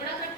ಕೂಡ